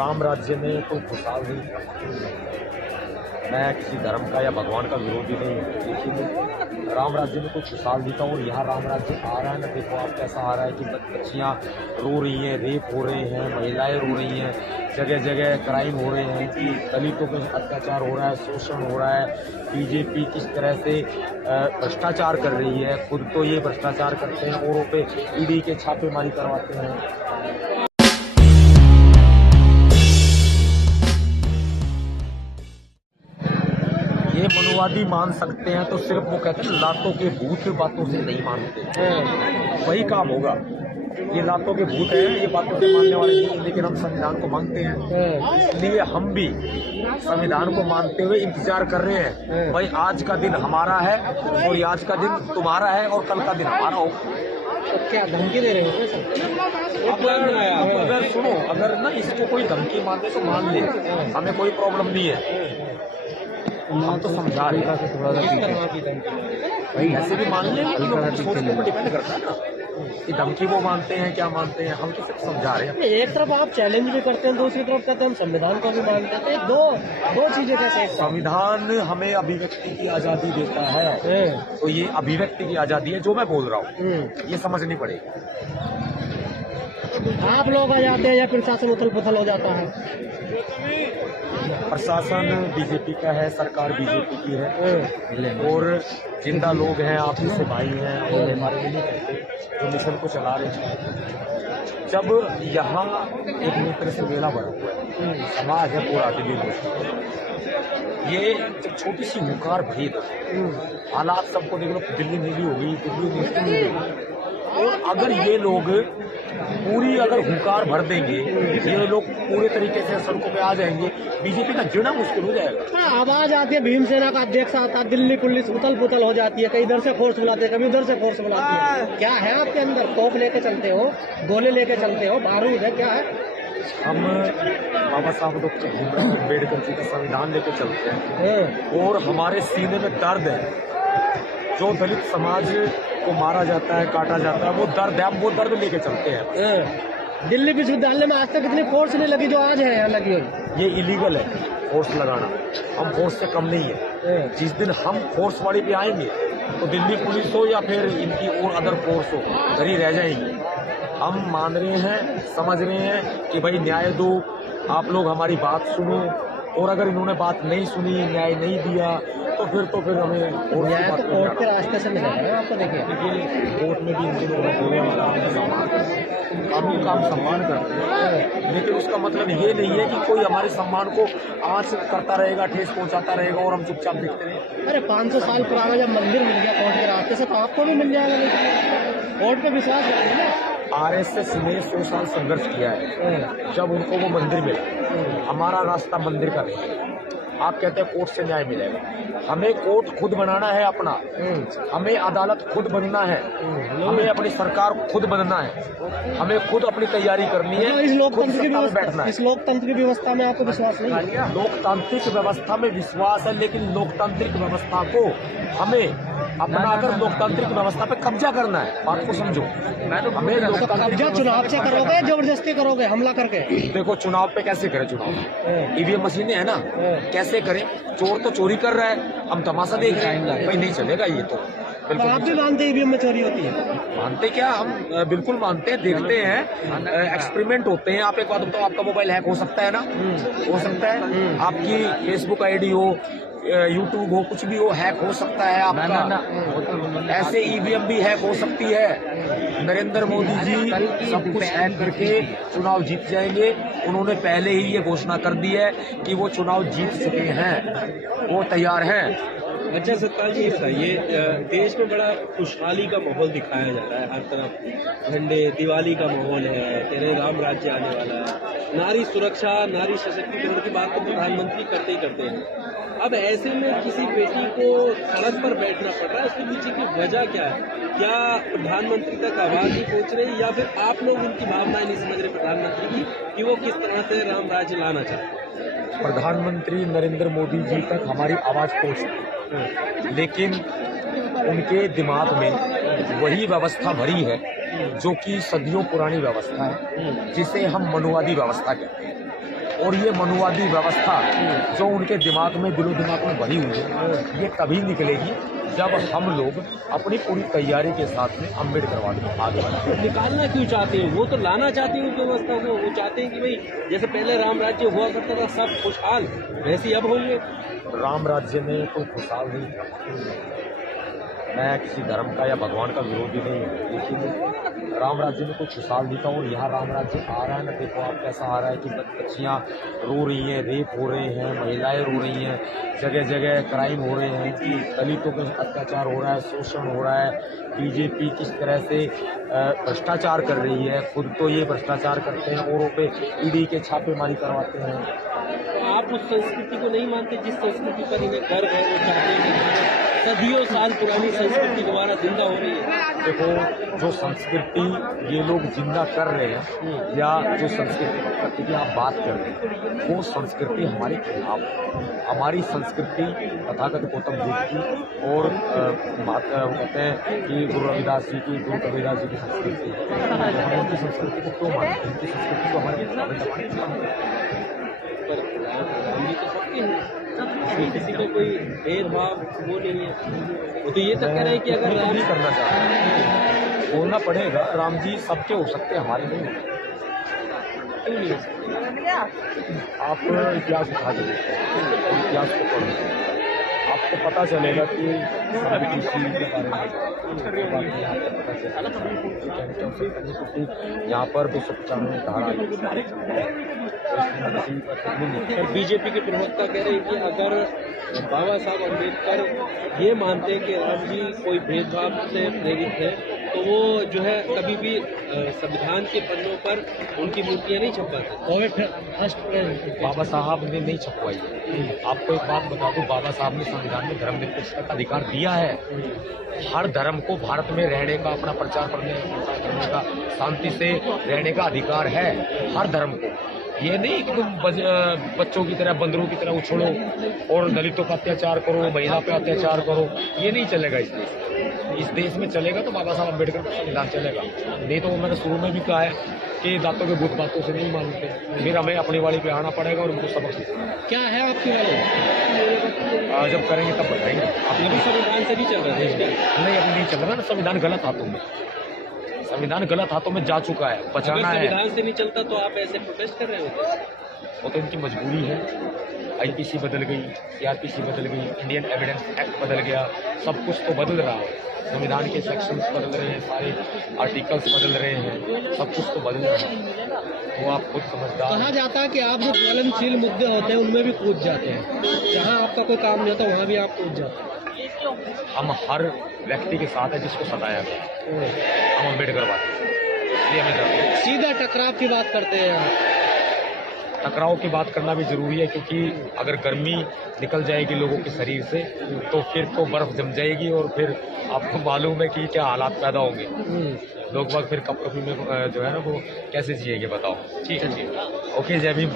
राम राज्य में कोई खुशहाल नहीं। मैं किसी धर्म का या भगवान का विरोधी नहीं हूँ, लेकिन राम राज्य में कोई खुशहाल नहीं था। और यहाँ राम राज्य आ रहा है ना, देखो आप कैसा आ रहा है कि बच्चियाँ रो रही हैं, रेप हो रहे हैं, महिलाएं रो रही हैं, जगह जगह क्राइम हो रहे हैं, दलितों पे अत्याचार हो रहा है, शोषण हो रहा है। बीजेपी किस तरह से भ्रष्टाचार कर रही है, खुद तो ये भ्रष्टाचार करते हैं, औरों पे ईडी के छापेमारी करवाते हैं। ये मनुवादी मान सकते हैं तो सिर्फ वो कहते हैं लातों के भूत बातों से नहीं मानते, वही काम होगा। ये लातों के भूत हैं, ये बातों से मानने वाले नहीं, लेकिन हम संविधान को मानते हैं। इसलिए हम भी संविधान को मानते हुए इंतजार कर रहे हैं। भाई आज का दिन हमारा है और आज का दिन तुम्हारा है और कल का दिन हमारा हो। तो क्या धमकी दे रहे हो? अगर सुनो, अगर ना इसको कोई धमकी मानते तो मान ले, हमें कोई प्रॉब्लम नहीं है। हम तो समझा रहे हैं, थोड़ा भाई ऐसे भी मान ले, सोचने पर डिपेंड करता है ना कि धमकी वो मानते हैं क्या मानते हैं। हम तो सिर्फ समझा रहे हैं। एक तरफ आप चैलेंज भी करते हैं, दूसरी तरफ कहते हैं हम संविधान को भी मानते हैं। दो चीजें कैसे? संविधान हमें अभिव्यक्ति की आजादी देता है, तो ये अभिव्यक्ति की आजादी है जो मैं बोल रहा हूँ, ये समझनी पड़ेगी। आप लोग आ जाते हैं या प्रशासन उथल पुथल हो जाता है? प्रशासन बीजेपी का है, सरकार बीजेपी की है, और जिंदा लोग हैं, आप से भाई हैं, और हमारे लिए नहीं कहते जो मिशन को चला रहे हैं। जब यहाँ एक मित्र से मेला बना हुआ है, समाज है पूरा दिल्ली में, ये जब छोटी सी हुंकार भरी तो हालात सबको देख लो, दिल्ली नीली होगी, दिल्ली नीली होगी। और अगर ये लोग पूरी अगर हुंकार भर देंगे, ये लोग पूरे तरीके से सड़कों पे आ जाएंगे, बीजेपी का जीना मुश्किल हो जाएगा। आवाज आती है, भीमसेना का अध्यक्ष आता है, दिल्ली पुलिस उथल पुथल हो जाती है, कहीं इधर से फोर्स बुलाते हैं, कभी उधर से फोर्स बुलाती है। क्या है आपके अंदर? तोप लेके चलते हो, गोले लेके चलते हो, बारूद है, क्या है? हम बाबा साहब डॉक्टर भीमराव अम्बेडकर जी का संविधान लेके चलते हैं, और हमारे सीने में दर्द है। जो दलित समाज को मारा जाता है, काटा जाता है, वो दर्द है, हम वो दर्द लेके चलते हैं। दिल्ली विश्वविद्यालय में आज तक इतनी फोर्स नहीं लगी जो आज है यहाँ लगी हुई। ये इलीगल है फोर्स लगाना, हम फोर्स से कम नहीं है। जिस दिन हम फोर्स वाली पे आएंगे तो दिल्ली पुलिस हो या फिर इनकी और अदर फोर्स हो, घर ही रह जाएंगे। हम मान रहे हैं, समझ रहे हैं कि भाई न्याय दो, आप लोग हमारी बात सुनो, और अगर इन्होंने बात नहीं सुनी, न्याय नहीं दिया, तो फिर हमें न्याय तो कोर्ट के रास्ते से मिलेगा आपको। देखिए कोर्ट में भी इन दिनों होने वाला सम्मान करते हैं, कानून का हम सम्मान करते हैं, लेकिन उसका मतलब ये नहीं है कि कोई हमारे सम्मान को आँच करता रहेगा, ठेस पहुंचाता रहेगा और हम चुपचाप देखते रहें। अरे 500 साल पुराना जब मंदिर मिल गया कोर्ट के रास्ते से, तो आपको भी मिल जाएगा। कोर्ट पे विश्वास रखिए ना। RSS ने 100 साल संघर्ष किया है, जब उनको वो मंदिर मिला। हमारा रास्ता मंदिर का नहीं है। आप कहते हैं कोर्ट से न्याय मिलेगा, हमें कोर्ट खुद बनाना है अपना, हमें अदालत खुद बनना है, हमें अपनी सरकार खुद बनना है, हमें खुद अपनी तैयारी करनी है। इस लोकतंत्र की बैठना है। इस लोकतंत्र की व्यवस्था में आपको विश्वास नहीं है? लोकतांत्रिक व्यवस्था में विश्वास है, लेकिन लोकतांत्रिक व्यवस्था को हमें अपना अगर लोकतांत्रिक व्यवस्था पे कब्जा करना है, बात को समझो। हमें कब्जा चुनाव से करोगे, जबरदस्ती करोगे, हमला करके? देखो चुनाव पे कैसे करें? चुनाव ईवीएम मशीनें है ना, कैसे करें? चोर तो चोरी कर रहा है, हम तमाशा देख रहे हैं, भाई नहीं चलेगा ये तो। आप भी मानते हैं ईवीएम में चोरी होती है? मानते क्या, हम बिल्कुल मानते हैं, देखते हैं, एक्सपेरिमेंट होते हैं। आप एक बात बताओ, आपका मोबाइल हैक हो सकता है ना? हो सकता है। आपकी फेसबुक आईडी हो, यूट्यूब हो, कुछ भी हो, हैक हो सकता है आपका। ऐसे ईवीएम भी हैक हो सकती है। नरेंद्र मोदी जी सब कुछ हैक करके चुनाव जीत जाएंगे। उन्होंने पहले ही ये घोषणा कर दी है कि वो चुनाव जीत चुके हैं, वो तैयार हैं। अच्छा सत्तार जी, बताइए, देश में बड़ा खुशहाली का माहौल दिखाया जा रहा है, हर तरफ झंडे, दिवाली का माहौल है, तेरे राम राज्य आने वाला है, नारी सुरक्षा, नारी सशक्तिकरण की बात तो प्रधानमंत्री करते ही करते हैं। अब ऐसे में किसी बेटी को सड़क पर बैठना पड़ रहा है, उसके पीछे की वजह क्या है? क्या प्रधानमंत्री तक आवाज नहीं पहुंच रही, या फिर आप लोग उनकी भावनाएं नहीं समझ रहे प्रधानमंत्री की कि वो किस तरह से राम राज्य लाना चाहते हैं? प्रधानमंत्री नरेंद्र मोदी जी तक हमारी आवाज पहुंचती, लेकिन उनके दिमाग में वही व्यवस्था भरी है जो कि सदियों पुरानी व्यवस्था है, जिसे हम मनुवादी व्यवस्था कहते हैं। और ये मनुवादी व्यवस्था जो उनके दिमाग में दिलो दिमाग में भरी हुई है, ये तभी निकलेगी जब हम लोग अपनी पूरी तैयारी के साथ में अम्बेडकरवाद में आगे बढ़ें। निकालना क्यों चाहते हैं? वो तो लाना चाहते हैं उस व्यवस्था को। वो चाहते हैं कि भाई जैसे पहले राम राज्य हुआ करता था सब खुशहाल, वैसे अब होंगे। राम राज्य में कोई खुशहाल नहीं था। मैं किसी धर्म का या भगवान का विरोधी नहीं हूँ, लेकिन राम राज्य में कोई खुशहाल नहीं था। और यहाँ राम राज्य आ रहा है ना, देखो आप कैसा आ रहा है कि बच्चियाँ रो रही हैं, रेप हो रहे हैं, महिलाएं रो रही हैं, जगह जगह क्राइम हो रहे हैं, दलितों पर अत्याचार हो रहा है, शोषण हो रहा है। बीजेपी किस तरह से भ्रष्टाचार कर रही है, खुद तो ये भ्रष्टाचार करते हैं, औरों पे ईडी के छापेमारी करवाते हैं। तो आप उस संस्कृति को नहीं मानते जिस संस्कृति पर इन्हें गर्व है? वो चाहते हैं कि सदियों साल पुरानी संस्कृति दोबारा जिंदा हो रही है। देखो, जो संस्कृति ये लोग जिंदा कर रहे हैं या जो संस्कृति की आप बात कर रहे हैं, वो संस्कृति हमारे खिलाफ। हमारी संस्कृति तथागत गौतम बुद्ध की और कहते हैं कि गुरु रविदास जी की, गुरु कबीरदास जी की संस्कृति है। हम उनकी संस्कृति को क्यों मानते हैं? उनकी संस्कृति को हमारे इसमें किसी को कोई भेदभाव वो नहीं है। वो तो ये तक कह रहे हैं कि अगर राम नहीं करना चाहते हैं, बोलना पड़ेगा, राम जी सबके हो सकते हैं, हमारे नहीं हो सकते। क्यों नहीं हो सकते? आप इतिहास उठा के देखो, इतिहास को पढ़ो, आपको पता चलेगा कि यहाँ पर 295 धारा। बीजेपी के प्रवक्ता कह रहे हैं कि अगर बाबा साहब अम्बेडकर ये मानते हैं कि राम जी कोई भेदभाव से प्रेरित है, तो वो जो है कभी भी संविधान के पन्नों पर उनकी मूर्तियां नहीं छपवाते। बाबा साहब ने नहीं छपवाई है। आपको एक बात बता दूं, बाबा साहब ने संविधान में धर्मनिरपेक्षता का अधिकार दिया है। हर धर्म को भारत में रहने का, अपना प्रचार करने का, शांति से रहने का अधिकार है हर धर्म को। ये नहीं कि तुम बच्चों की तरह, बंदरों की तरह उछलो और दलितों का अत्याचार करो, महिला पे अत्याचार करो। ये नहीं चलेगा इस देश में। इस देश में चलेगा तो बाबा साहब अम्बेडकर का संविधान चलेगा। नहीं तो मैंने शुरू में भी कहा है कि दांतों के भूत बातों से नहीं मानते, फिर हमें अपनी वाली पे आना पड़ेगा और उनको सबक सीखना। क्या है आपकी वाली? जब करेंगे तब बताएंगे। अपने भी संविधान से नहीं चल रहा है? नहीं, अभी नहीं चल रहा ना। संविधान गलत हाथों में, संविधान गलत हाथों में जा चुका है, बचाना है। संविधान से नहीं चलता तो आप ऐसे प्रोटेस्ट कर रहे होते? वो तो इनकी मजबूरी है। आईपीसी बदल गई, सीआरपीसी बदल गई, इंडियन एविडेंस एक्ट बदल गया, सब कुछ तो बदल रहा है। संविधान के सेक्शंस बदल रहे हैं, सारे आर्टिकल्स बदल रहे हैं, सब कुछ तो बदल रहा है। तो आप खुद समझदार। कहा जाता है कि आप जो ज्वलनशील मुद्दे होते हैं उनमें भी कूद जाते हैं, जहाँ आपका कोई काम नहीं होता वहाँ भी आप कूद जाते हैं। हम हर व्यक्ति के साथ है जिसको सताया गया। हम अम्बेडकरवादी हैं, इसलिए हमें डर है। सीधा टकराव की बात करते हैं। टकराव की बात करना भी जरूरी है, क्योंकि अगर गर्मी निकल जाएगी लोगों के शरीर से तो फिर तो बर्फ जम जाएगी और फिर आपको मालूम है कि क्या हालात पैदा होंगे। लोग बाग फिर कपकपी में जो है ना वो कैसे जिएंगे बताओ। ठीक है जी, ओके, जय भीम।